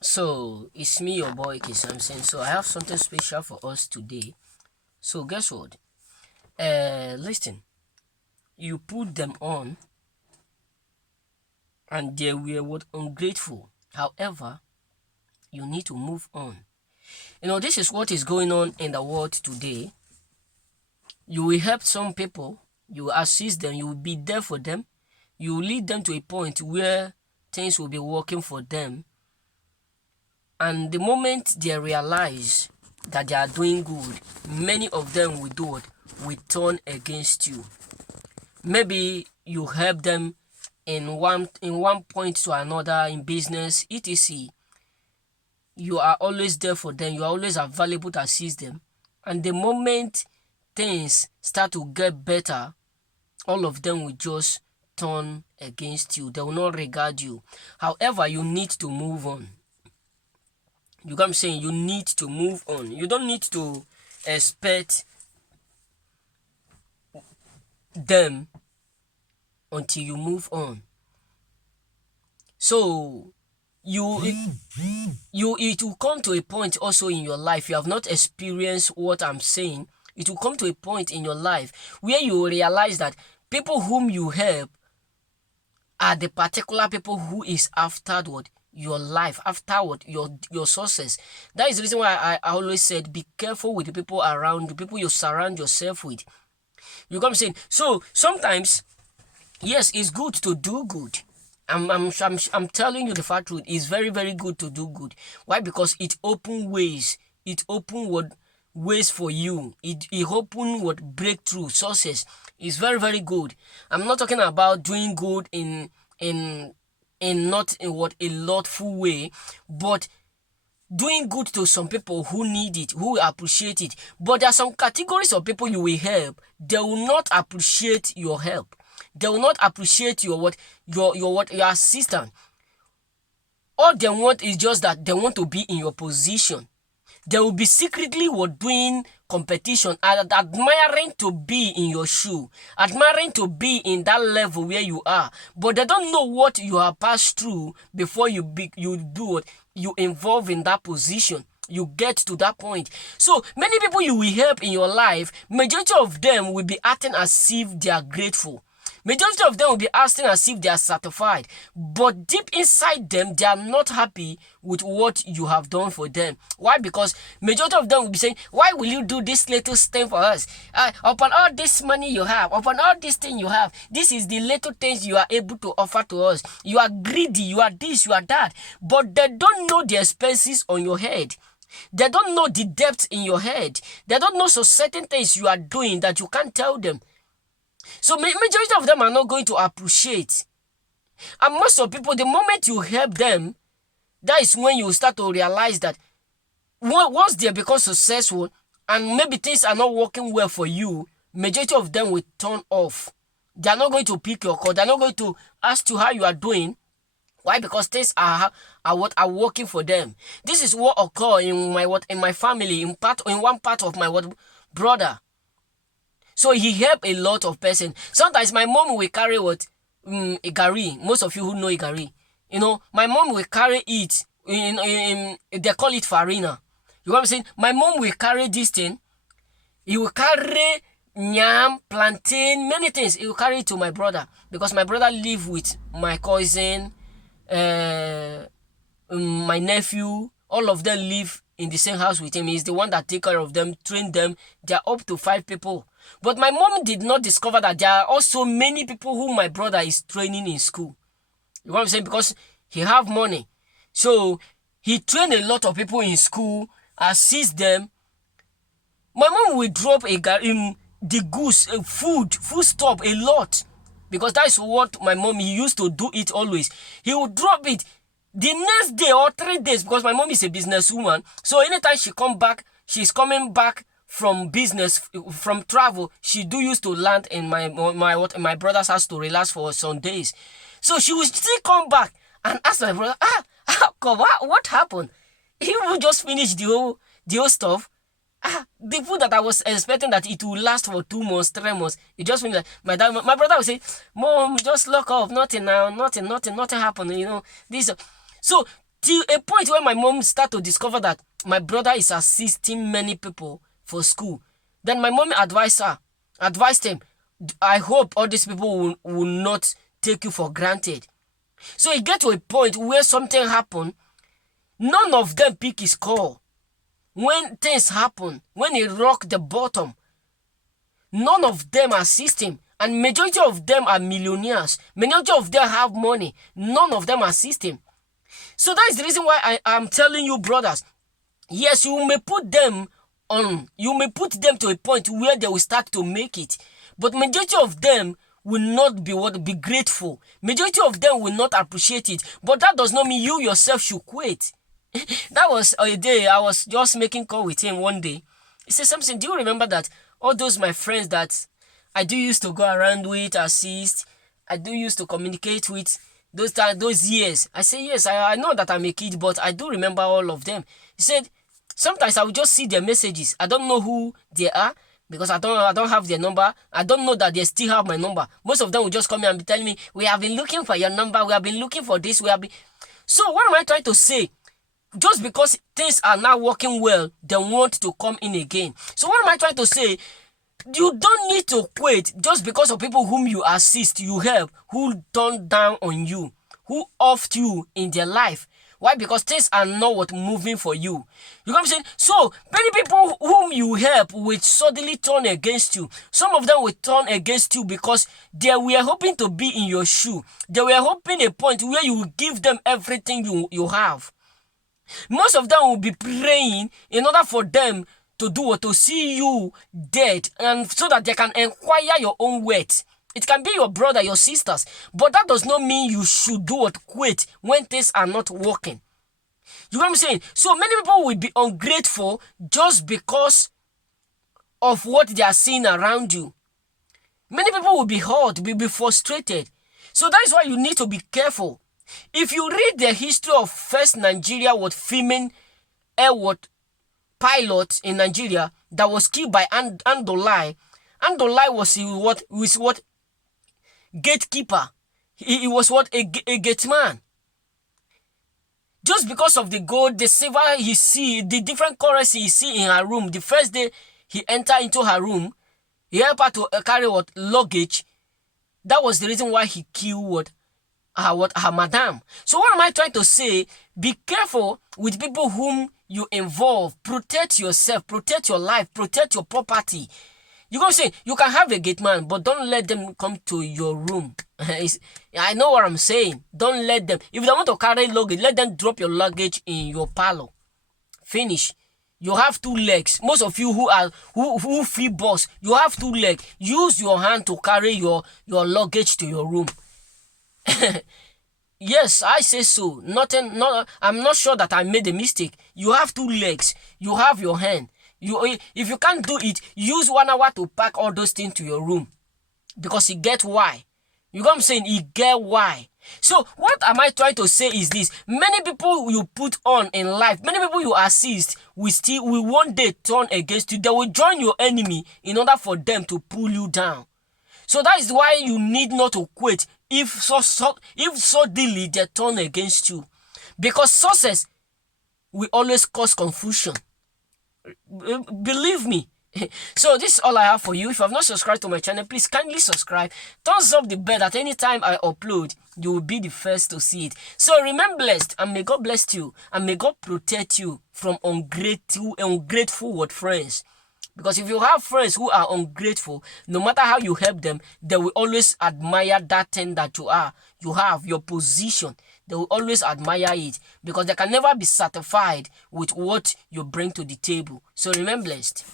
So it's me, your boy K Samson. So I have something special for us today. So guess what? Listen, you put them on and they were what ungrateful. However, you need to move on. This is what is going on in the world today. You will help some people, you will assist them, you will be there for them, you will lead them to a point where things will be working for them. And the moment they realize that they are doing good, many of them will do what? Will turn against you. Maybe you help them in one point to another in business, etc. You are always there for them, you are always available to assist them. And the moment things start to get better, all of them will just turn against you. They will not regard you. However, you need to move on. You know what I'm saying? You need to move on. You don't need to expect them until you move on. So it will come to a point also in your life. You have not experienced what I'm saying. It will come to a point in your life where you realize that people whom you help are the particular people who is afterward your life, afterward your success. That is the reason why I always said be careful with the people around, the people you surround yourself with. You come saying. So sometimes, yes, it's good to do good. I'm telling you the fact truth. It's very, very good to do good. Why? Because it open ways. It open what ways for you. It open what breakthrough success. It's very, very good. I'm not talking about doing good in not in what a lawful way, but doing good to some people who need it, who appreciate it. But there are some categories of people you will help. They will not appreciate your help. They will not appreciate your assistance. All they want is just that they want to be in your position. They will be secretly doing competition and admiring to be in your shoe, admiring to be in that level where you are. But they don't know what you have passed through before you do it. You involve in that position. You get to that point. So many people you will help in your life, majority of them will be acting as if they are grateful. Majority of them will be acting as if they are satisfied, but deep inside them, they are not happy with what you have done for them. Why? Because majority of them will be saying, why will you do this little thing for us? Upon all this money you have, upon all this thing you have, this is the little things you are able to offer to us. You are greedy, you are this, you are that, but they don't know the expenses on your head. They don't know the depth in your head. They don't know so certain things you are doing that you can't tell them. So majority of them are not going to appreciate. And most of people, the moment you help them, that is when you start to realize that once they become successful and maybe things are not working well for you, majority of them will turn off. They are not going to pick your call. They are not going to ask you how you are doing. Why? Because things are working for them. This is what occur in my family, in one part of my brother. So he helped a lot of person. Sometimes my mom will carry a gari. Most of you who know a gari, my mom will carry it they call it farina. You know what I'm saying? My mom will carry this thing. He will carry yam, plantain, many things. He will carry it to my brother because my brother live with my cousin, my nephew. All of them live in the same house with him. He's the one that take care of them, train them. They are up to 5 people. But my mom did not discover that there are also many people who my brother is training in school. You know what I'm saying? Because he have money. So he trained a lot of people in school, assist them. My mom will drop the goose, food stuff a lot. Because that's what my mom, he used to do it always. He would drop it the next day or 3 days because my mom is a businesswoman. So anytime she come back, she's coming back from business, from travel, she do used to land in my brother's house to relax for some days. So she will still come back and ask my brother, what happened? He will just finish the whole stuff. The food that I was expecting that it will last for 2 months, 3 months, it just finished. My brother will say, Mom, just lock up, nothing now, nothing happened, this. So Till a point where my mom started to discover that my brother is assisting many people for school. Then my mom advised him, I hope all these people will not take you for granted. So it get to a point where something happened, none of them pick his call. When things happen, when he rock the bottom, none of them assist him. And majority of them are millionaires. Majority of them have money. None of them assist him. So that is the reason why I am telling you, brothers, yes, you may put them to a point where they will start to make it. But majority of them will not be grateful. Majority of them will not appreciate it. But that does not mean you yourself should quit. That was a day I was just making call with him one day. He said, Samson, do you remember that all those my friends that I do used to go around with, assist, I do used to communicate with those years? I said, yes, I know that I'm a kid, but I do remember all of them. He said, sometimes I will just see their messages. I don't know who they are because I don't have their number. I don't know that they still have my number. Most of them will just come here and be telling me, we have been looking for your number. We have been looking for this. So what am I trying to say? Just because things are not working well, they want to come in again. So what am I trying to say? You don't need to quit just because of people whom you assist, you help, who turn down on you, who offed you in their life. Why? Because things are not moving for you. You know what I'm saying? So many people whom you help will suddenly turn against you. Some of them will turn against you because they were hoping to be in your shoe. They were hoping a point where you will give them everything you have. Most of them will be praying in order for them to do what? To see you dead, and so that they can acquire your own worth. It can be your brother, your sisters, but that does not mean you should do what? Quit when things are not working. You know what I'm saying? So many people will be ungrateful just because of what they are seeing around you. Many people will be hurt, will be frustrated. So that is why you need to be careful. If you read the history of first Nigeria with female airward pilot in Nigeria that was killed by Andolai. Andolai was what? Gatekeeper. He was what? A gate man. Just because of the gold, the silver he see, the different currency he see in her room, the first day he entered into her room, he helped her to carry what? Luggage. That was the reason why he killed her madam. So what am I trying to say? Be careful with people whom you involve. Protect yourself, protect your life, protect your property. You're going to say, you can have a gate man, but don't let them come to your room. I know what I'm saying. Don't let them. If they want to carry luggage, let them drop your luggage in your parlor. Finish. You have two legs. Most of you who feel boss, you have two legs. Use your hand to carry your luggage to your room. Yes, I say so. I'm not sure that I made a mistake. You have two legs. You have your hand. If you can't do it, use 1 hour to pack all those things to your room. Because you get why. You know what I'm saying? You get why. So what am I trying to say is this. Many people you put on in life, many people you assist, will one day turn against you. They will join your enemy in order for them to pull you down. So that is why you need not to quit if suddenly they turn against you. Because success will always cause confusion. Believe me. So this is all I have for you. If you have not subscribed to my channel, please kindly subscribe. Thumbs up the bell at any time I upload. You will be the first to see it. So remain blessed, and may God bless you, and may God protect you from ungrateful friends. Because if you have friends who are ungrateful, no matter how you help them, they will always admire that thing that you have, your position. They will always admire it because they can never be satisfied with what you bring to the table. So remain blessed.